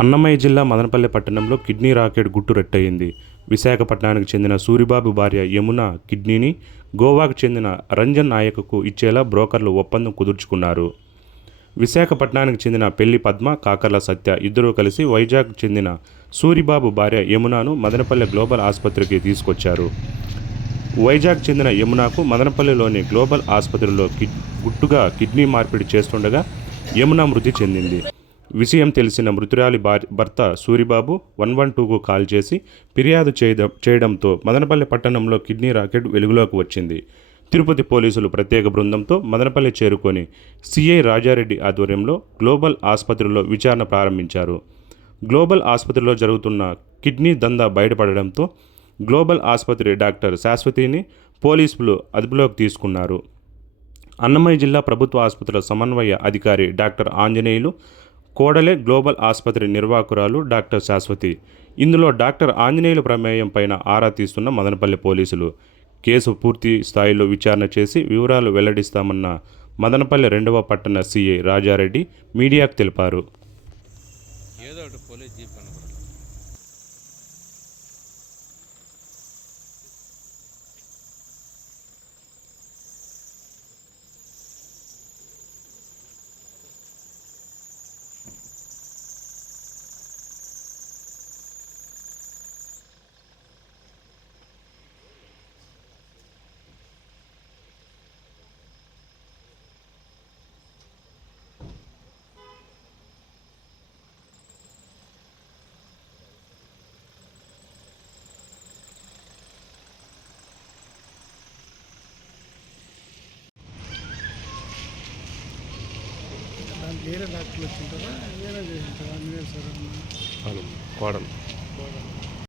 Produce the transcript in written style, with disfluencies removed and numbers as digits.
అన్నమయ్య జిల్లా మదనపల్లె పట్టణంలో kidney racket గుట్టు రట్టయింది. విశాఖపట్నానికి చెందిన సూరిబాబు భార్య యమున కిడ్నీని గోవాకు చెందిన రంజన్ నాయకకు ఇచ్చేలా బ్రోకర్లు ఒప్పందం కుదుర్చుకున్నారు. విశాఖపట్నానికి చెందిన పెళ్లి పద్మ, కాకర్ల సత్య ఇద్దరూ కలిసి వైజాగ్ చెందిన సూరిబాబు భార్య యమునను మదనపల్లె గ్లోబల్ ఆసుపత్రికి తీసుకొచ్చారు. వైజాగ్ చెందిన యమునకు మదనపల్లెలోని గ్లోబల్ ఆసుపత్రిలో గుట్టుగా కిడ్నీ మార్పిడి చేస్తుండగా యమున మృతి చెందింది. విషయం తెలిసిన మృతురాలి భర్త సూరిబాబు 112కు కాల్ చేసి ఫిర్యాదు చేయడంతో మదనపల్లె పట్టణంలో కిడ్నీ రాకెట్ వెలుగులోకి వచ్చింది. తిరుపతి పోలీసులు ప్రత్యేక బృందంతో మదనపల్లె చేరుకొని సిఐ రాజారెడ్డి ఆధ్వర్యంలో గ్లోబల్ ఆసుపత్రిలో విచారణ ప్రారంభించారు. గ్లోబల్ ఆసుపత్రిలో జరుగుతున్న కిడ్నీ దందా బయటపడడంతో గ్లోబల్ ఆసుపత్రి డాక్టర్ శాశ్వతిని పోలీసులు అదుపులోకి తీసుకున్నారు. అన్నమయ్య జిల్లా ప్రభుత్వ ఆసుపత్రుల సమన్వయ అధికారి డాక్టర్ ఆంజనేయులు, కోడలే గ్లోబల్ ఆసుపత్రి నిర్వాహకురాలు డాక్టర్ శాశ్వతి. ఇందులో డాక్టర్ ఆంజనేయుల ప్రమేయం పైన ఆరా తీస్తున్న మదనపల్లె పోలీసులు కేసు పూర్తి స్థాయిలో విచారణ చేసి వివరాలు వెల్లడిస్తామన్న మదనపల్లె 2వ పట్టణ సిఐ రాజారెడ్డి మీడియాకు తెలిపారు. వేరే డాక్టర్లు వచ్చింటారా వేరే చేసింటారా? కోడలు